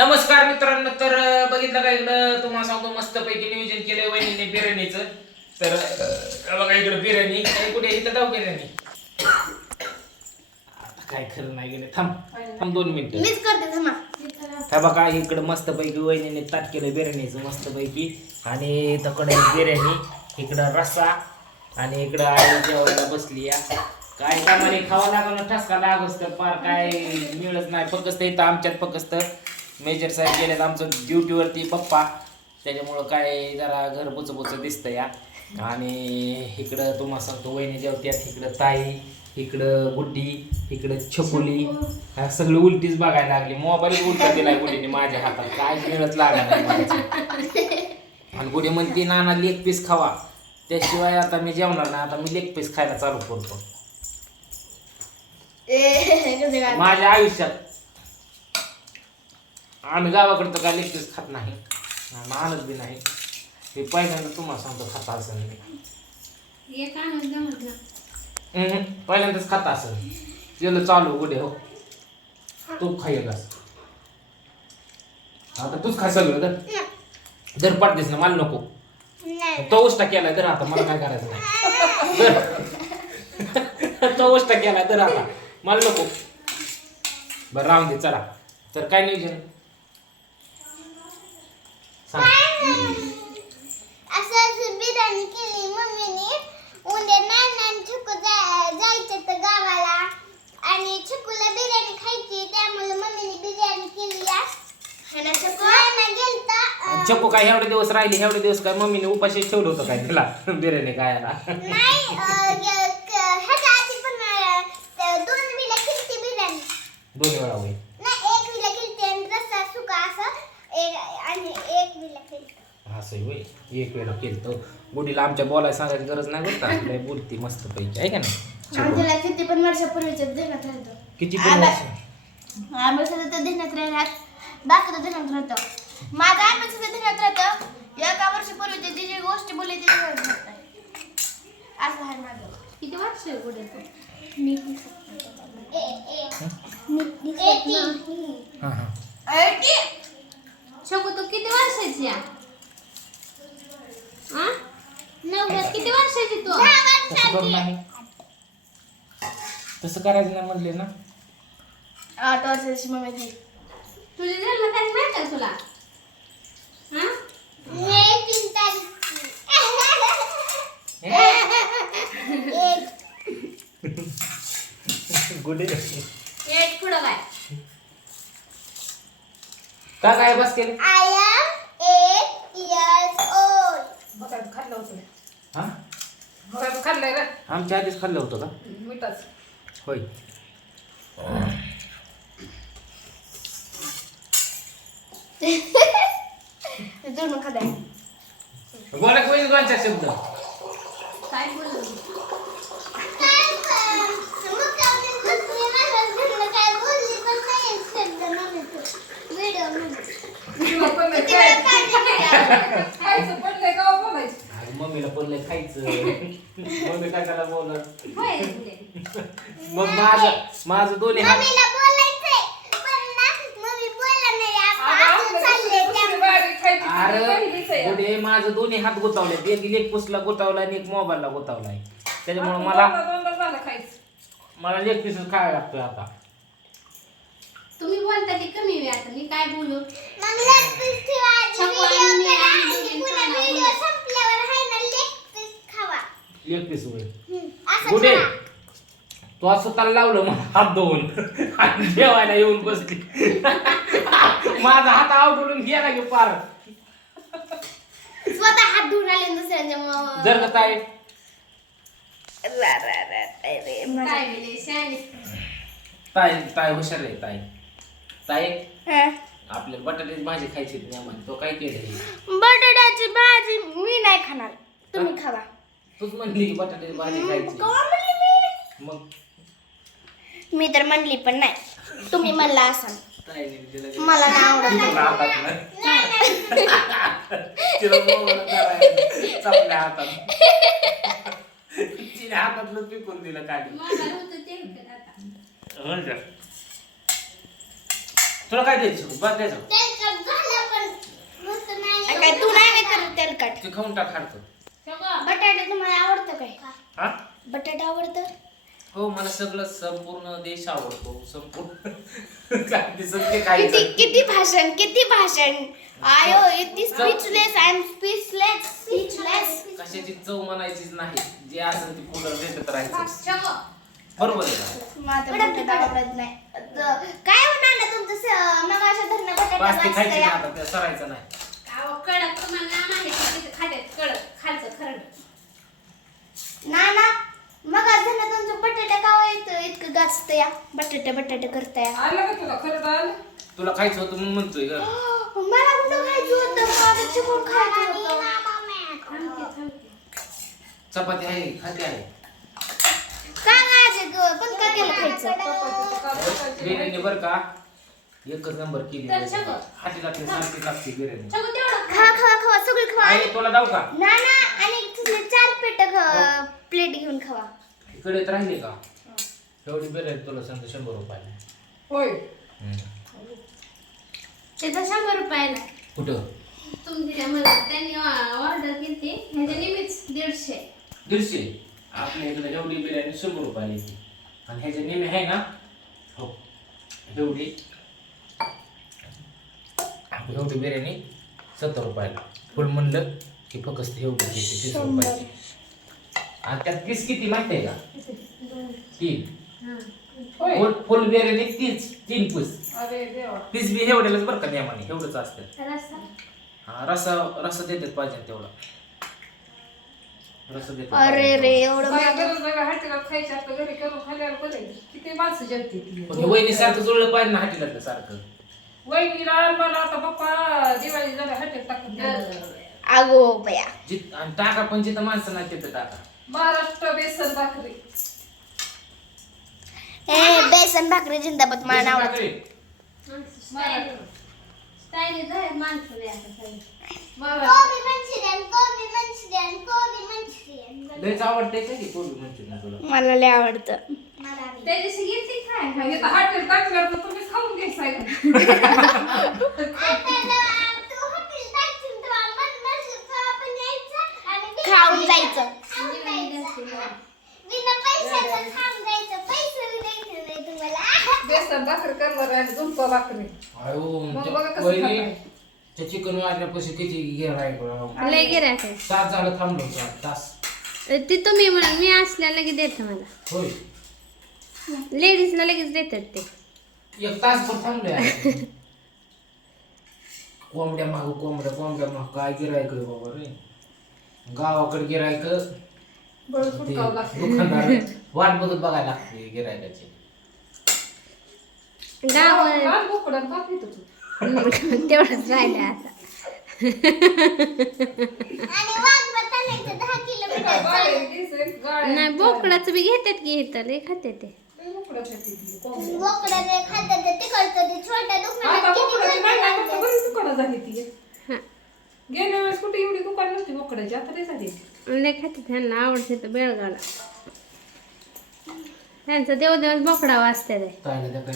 नमस्कार मित्रांनो तर बघितलं का इकडं तुम्हाला सांगतो मस्त पैकी नियोजन केलंय वहिनीने बिर्याणीचं. तर बघा इकडं बिर्याणी काही कुठे इथं? जाऊ बिर्याणी. आता काय खरं नाही गेलं. थांब थांब दोन मिनिटं. मीच करते थांबा. बघा इकडं मस्त पैकी वहिनीने ताट केलं बिर्याणीचं मस्त पैकी आणि तकडे बिर्याणी इकडं रस्सा आणि इकडं आई जेवायला बसली या. काय कामाने खावा लागलं ठसका लागस तर फार काय मिळत नाही फक्त इथं आमच्यात फक्त. मेजर साहेब गेलेत आमचं ड्युटीवरती पप्पा. त्याच्यामुळं काय जरा घर बुच बुच दिसतं या आणि इकडं तुम्हाला सांगतो वहिनी जेवत्यात इकडं ताई इकडं गुड्डी इकडं छकुली हा सगळं उलटीच बघायला लागली. मोबाईल उलटा दिलाय गुडीने माझ्या हातात. काय मिळत नाही. आणि गुडी म्हणते नाना लेग पीस खावा. त्याशिवाय आता मी जेवणार नाही. आता मी लेग पीस खायला चालू करतो? माझ्या आयुष्यात आम्ही गावाकडं तर काय पीस खात नाही. आणि आणत बी नाही. हे पहिल्यांदा तुम्हाला सांगतो खाता असं मी. पहिल्यांदाच खात असं गेलं चालू गुडे हो. तू खाईल आता तूच खाय सगळं तर जर पडतेस ना मला नको. तो उष्टा केलाय तर आता. मला काय करायचं नाही. तो उष्टा केलाय तर आता. मला नको. बरं राहून दे चला. तर काय नियोजन? सांग. असं बिर्याणी केली मम्मीने. उद्या नाना छकू जायचं तर गावाला. आणि छकूला बिर्याणी खायची. त्यामुळे मम्मीने बिर्याणी केली चप्पू काय एवढे दिवस राहिले? एवढे दिवस काय मम्मीने उपाशी ठेवलं होतं काय तिला? बिर्याणी खायला? नाही अं, ग- क- ह्याच्या आधी पण अं, त- दोन विला केलती बिर्याणी दोन्ही वेळा होईल नाही एक विला केलती आणि रस्सा सुका असं एक आणि एक विला केलती असं होय एक वेळा केलं तर गुडीला आमच्या बोलायला सांगायची गरज नाही बरं का. लय बोलती मस्त पैकी आहे का नाही? आमच्याला किती पण वर्षापूर्वीचं देण्यात राहतो. किती पण वर्ष? आम्ही सुद्धा तर देण्यात राहतात बाकी देण्यात राहतं. माझं आम्ही सुद्धा देण्यात राहतं. एका वर्षापूर्वीची जी जी गोष्टी बोलली ती देण्यात राहतं असं आहे माझं. किती वर्ष आहे हां हां. तू किती वर्षाची आहे? किती वर्षाची तू? तसं करू नाही तसं करायचं नाही म्हणले ना. आठ वर्षाची मम्मी ती तुझी जन्मतारीख माहीत आहे तुला? हा? तीन गुडी एक पुढं काय का काय बस केले आय. खाल्लं होतं हा? खाल्लंय आमच्या आधीच खाल्लं होतं का? मिठाच. होय. दोन खाद्या बोला कोणी दोन चार शब्द? काय बोललो खायचं पडलंय का हो बोलायचं अरे मम्मीला पडलंय खायचं मम्मी काय त्याला बोलत होय तुझे. मग माझं दोन्ही हात. पहिलीच अरे माझं दोन्ही हात गुतावले. एक लेग पुसला गुतावला आणि एक मोबाईलला गुतावलाय. त्याच्यामुळे मला दोनदा दोनदा झालं खायचं. मला लेग पीस खायला लागतोय आता. तुम्ही बोलता ते कमी वेळ आता मी काय बोलू? लेग पीस होईल गुडे. तू असं स्वतःला लावलं मला हात धुवून. आणि जेवायला येऊन बसली. माझा हात आवडून गेला की पार. स्वतः हात धुवून आले दुसऱ्यांच्या मग जर का ताई? काय बोले शाळेत ताई ताई हुशार आहे ताई. ताई हा. आपल्याला बटाट्याची भाजी खायची होती आम्हाला तो काय केलं बटाट्याची भाजी मी नाही खाणार. तुम्ही खावा. तूच म्हणली की बटाट्याची भाजी खायची केव्हा म्हणली मी? मग? मी तर म्हणली पण नाही. तुम्ही म्हणला असाल मला नाही आवडत. तुला काय द्यायचं? काय तू नाही करत तेलकट. ते खाऊन टाक खाडतो बटाटा तुम्हाला आवडतं काय? बटाटा आवडतं? हो मला सगळं संपूर्ण देश आवडतो. संपूर्ण. काय दिसत ते किती किती भाषण किती भाषण? आयो इतकी speechless I am speechless speechless कशाची चव म्हणायचीच नाही. जे असेल ते पुढं भेटत राहायचं. बरोबर आहे का? नाही काय होणार ना तुमचं स- धरणं बटाटा ते. आता त्या सरायचं नाही. कडक तुम्हाला माहिती तिथे खात्यात कडक खालचं खरड. ना ना. मग धरणं तुमचं बटाटा का येतं इतकं गाजतं या बटाटा बटाटा करताय. आलं का तुला खरं आलं तुला खायचं होतं म्हणून म्हणतोय ग. मला कुठं खायचं होतं? चिकून खायचं होतं. चपाती आहे खाते आहे. ग? पण का केलं खायचं? बिर्याणी बर का? एकच नंबर केली सगळं. हाती लागते सारखी लागते बिर्याणी. सगळं तेवढं खा. खा खावा सगळी खावा आई तुला जाऊ का? ना ना आणि तुझे चार पेट प्लेट घेऊन खावा. इकडे राहिले का? एवढी बिर्याणी तुला सांगतो शंभर रुपयाला. होय. त्याचा शंभर रुपयाला कुठं? तुमच्या मला. त्यांनी ऑर्डर केली ह्याच्या निमित्त दीडशे. दीडशे? आपल्या इकडे एवढी बिर्याणी शंभर रुपयाला येते. आणि ह्याच्या नेहमी आहे ना हो एवढी. एवढी बिर्याणी सत्तर रुपयाला. फुल म्हणलं की फक्त एवढी घेते तीस रुपयाची. आणि त्यात पीस किती माहिती आहे का? तीन. फुल फुल बिर्याणी तीच तीन पीस अरे देवा. पीस बी एवढ्यालाच बरं का नियमाने एवढंच असतं. हा रसा रसा देतात पाहिजे तेवढा. रसा देतात अरे रे. एवढं. गरज आपल्या घरी करून खाल्ल्यावर बरं आहे. किती माणसं जेवते पण हे वहिनी सारखं जुळलं पाहिजे ना हाटीला सारखं. वहिनीला मला आता पप्पा दिवाळी हॉटेल टाकून दिलं. अगो बया. जित आणि टाका पण जिथं माणसं नाही तिथं टाका. महाराष्ट्र बेसन भाकरी. बेसन भाकरी जिंदाबाद मला लयच आवडते का की कोबी मंचुरियन तुला? मला लय आवडतं. त्या दिवशी हॉटेल टाकल्यावर तुम्ही खाऊन घ्यायचं खाऊन जायचं बिना पैशाचं खाऊन जायचं पैसे बी द्यायचे नाही तुम्हाला बेसन झुणका भाकरी मग बघा कसं खाताय. त्या चिकन वाजल्यापासून किती गेला आहे लय गिरायक आहे. तास झालं थांबलो तास. ती तुम्ही म्हणून मी असल्या लगेच देतं मला. होय. लेडीजला लगेच देतात ते. एक तास पण थांबलोय आज. कोंबड्या माग कोंबड्या कोंबड्या माग. काय गिरायक बाबा रे? गावाकडे गिरायक बरं सुटकावं लागतं. दुकानदार वाट बघत बघायला लागते गिरायकाची गाव बोकडात. तेवढंच राहिलं आता. आणि वाघ नाही दहा किलोमीटर बाहेर दिसेल, गाड्या नाही बोकडाचं बी घेतात की इथं? लय खाते ते. बोकडात येते ती, कोंबडी. बोकडं जे खातात ते तिकडचं ते छोट्या आता दुकानात किती बोकडाची गर्दी नाही आता लागते. बरीच दुकानं झाली ती. हा. गेल्या वेळेस कुठे एवढी दुकान नसती बोकडाची आता नाही झाली. लय खाते त्यांना आवडते तर बेळगावला. त्यांचं देव दिवस बोकडा वाजते ते काय नाही काय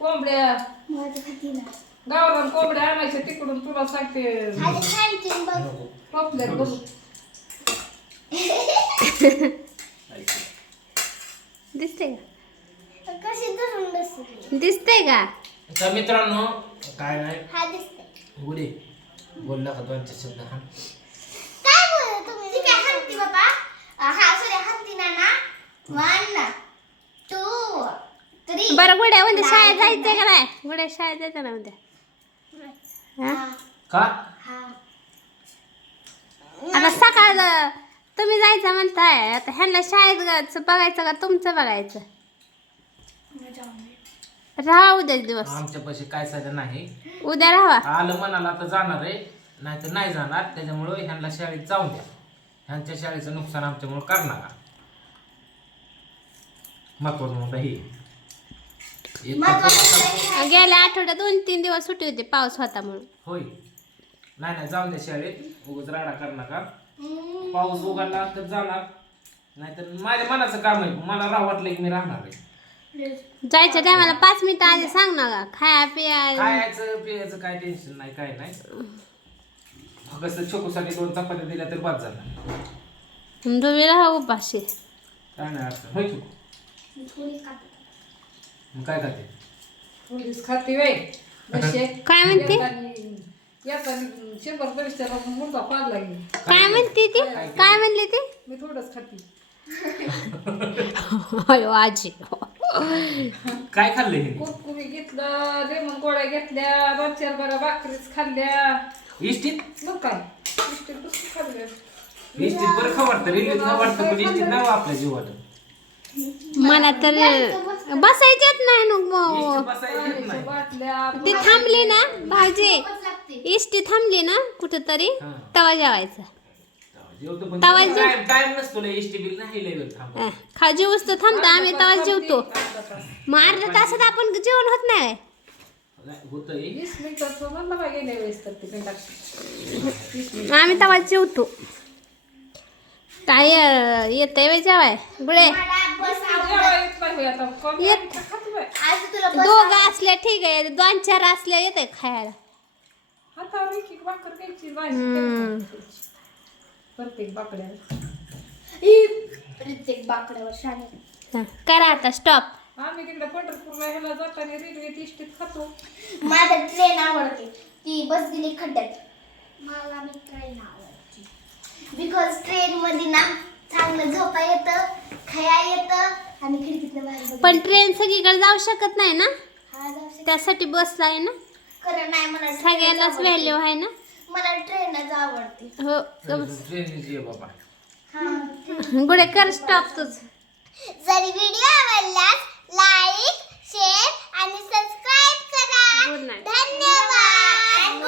कोंबड्या. ना. गावाला कोंबड्या आणायच्या तिकडून तुला सांगते. टोपल्यात बघ. दिसते का? दिसते का? तर मित्रांनो काय नाही. हा दिसते गुढे बोलला का दोनचे शब्द? हा. काय बोलत तुम्ही? हत्ती बाबा. हा सॉरी नाना. वन. थ्री बरं गुड्या म्हणजे शाळेत जायचंय का नाही? गुड्या शाळेत जायचं ना हा? का? हा आता सकाळ तुम्ही जायचं म्हणताय आता ह्यांना शाळेत बघायचं का तुमचं बघायचं? राहा उद्या दिवस. आमच्या पैसे काय साधं नाही. उद्या राहा. आलं म्हणाला तर जाणार आहे नाही तर नाही जाणार त्याच्यामुळं ह्यांना शाळेत जाऊन द्या. ह्यांच्या शाळेचं नुकसान आमच्यामुळं करणार. महत्वाचं म्हणता हे. गेल्या आठवड्यात दोन तीन दिवस सुट्टी होती पाऊस होता म्हणून. होय. नाही नाही जाऊन द्या शाळेत. उगाच राडा कर नका. पाऊस उघडला तर जाणार नाहीतर माझ्या मनाचं काम आहे. मला राह वाटलं की मी राहणार आहे. जायच्या टायमाला पाच मिनिटं आधी सांग ना का खाया पिया. खायचं पियाचं काय टेन्शन नाही काय नाही. फक्त छोकूसाठी दोन चपात्या दिल्या तर बाद झाला. तुम्ही राहा उपाशी. काय नाही अडचण होय छोकू. मग काय खाते? काय म्हणते? शंभर परिस्थितीला मुलगा काय म्हणते ती? काय म्हणली ती? मी थोडंच खाते. अयो आजी. काय खाल्लं हे कुरकुरी घेतलं लेमन गोळ्या घेतल्या दोन चार बऱ्या भाकरीच खाल्ल्या. इष्टीत? मग काय? नुसते इष्टीत बरं खवडतं रेल्वेत खवडतं पण इष्टीत नाव आपल्या जीवाला मला तर बसायच्यात नाही. बाटल्या ती थांबली ना लागते. इष्टी थांबली ना कुठंतरी हा. तवा जेवायचं. जेवतो पण तवा जेव- खा जेवूस तर थांबतो. आम्ही तवा जेवतो. मग अर्ध्या तासात आपण जेवण होत नाही आम्ही तवा जेवतो. काय येते वे जेवाय? गुळे येत. दोघं असल्या ठीक आहे दोन चार असल्या येते खायला. प्रत्येक बाकड्यावर करा आता स्टॉप आम्ही तिकडे पंढरपूरला ह्याला जाताना रेल्वे इष्टीत खातो मला ट्रेन आवडते. ती बस गेली खड्ड्यात. मला मी ट्रेन आवडते. बिकॉज ट्रेन मध्ये ना चांगलं झोपा येतं खाया येतं आणि खिडकीतनं बाहेर. पण ट्रेन सगळीकडे जाऊ शकत नाही ना? हा जाऊ शकते. त्यासाठी बसला आहे ना? खरं नाही मला trainच सगळ्यांनाच आवडते. व्हॅल्यू आहे ना? मला ट्रेनच आवडते. हो ट्रेनची ये बाबा. हा. गुडे कर स्टॉप तुझ. जर व्हिडिओ आवडल्यास लाईक शेअर आणि सबस्क्राईब करा. Good night. धन्यवाद.